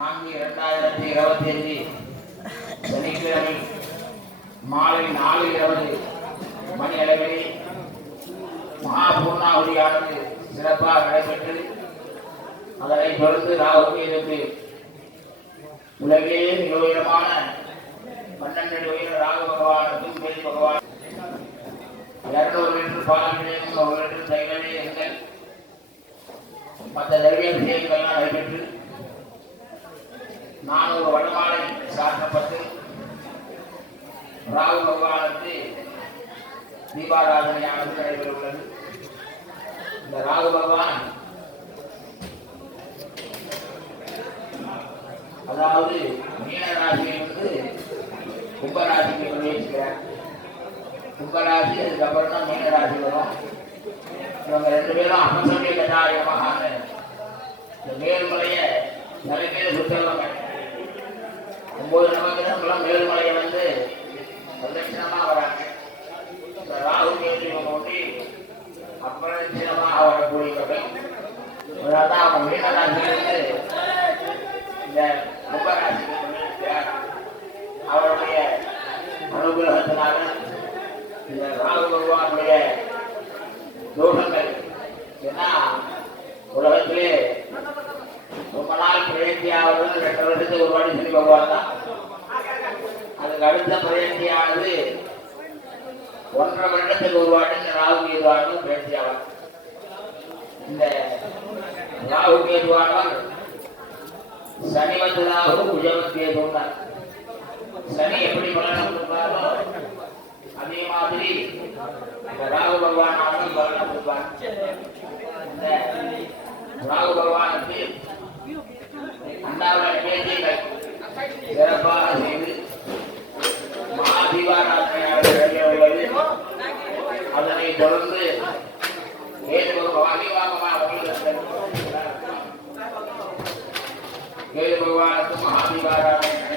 4/2025 சனிக்கிழமை மாலை 4:20 மணி அளவில் மகாபூர்ணாவதியானது சிறப்பாக நடைபெற்று அதனைத் தொடர்ந்து ராகுகேதுக்கு உலகிலே மிக உயரமான 12 உயர ராகு பகவானுக்கும் கேது பகவான் 200 லிட்டர் பாலிலேயும் 1 லிட்டர் தைலமே எங்கள் மற்ற திரவிய விஷயங்கள்லாம் நடைபெற்று 400 வடமாலை சாற்றப்பட்டு ராகு பகவானுக்கு தீபாராதனையானது நடைபெற உள்ளது. இந்த ராகு பகவான் அதாவது மீன ராசியிலிருந்து கும்பராசிக்கு பிரவேசிக்கிறார். கும்பராசி அதுக்கப்புறம் தான் மீன ராசி வரும். இவங்க 2 பேரும் அபசமய கதாயமாக இந்த மேல்மலையை நிறைய பேர் சுற்றுவாங்க. 9 நவகிரகங்களும் மேல்மலையை வந்து பிரதட்சணமாக வராங்க. இந்த ராகு கேது இவங்க ஒட்டி அப்பிரதட்சணமாக வரக்கூடியவர்கள். அதான் அவங்க மீனராசிலிருந்து இந்த கும்பராசிக்கு கொண்டிருக்கிறார். அவருடைய அனுகிரகத்தினால இந்த ராகு பகவானுடைய தோஷங்கள் ஏன்னா உலகத்திலே ரொம்ப நாள் பிரயத்தியாவது 2 வருஷத்துக்கு ஒரு வாட்டி சனி பகவான் தான். அதுக்கு அடுத்த பிரயத்தியானது 1.5 வருடத்துக்கு ஒரு வாட்டி இந்த ராகு கேதுவானவர் பிரயத்தியாவார். இந்த ராகு கேதுவானவர் சனி வந்ததாக குஜவத் கேதுவார். சனி எப்படி பலனம் கொடுப்பாரோ அதே மாதிரி இந்த ராகு பகவானாலும் பலனம் கொடுப்பார். இந்த ராகு பகவானுக்கு அண்ணாவின் பேச்சுகள் சிறப்பாக செய்து மகாதீபாராதனையாக உள்ளது. அதனை தொடர்ந்து கேது பகவானுக்கு மகாதீபாராதனை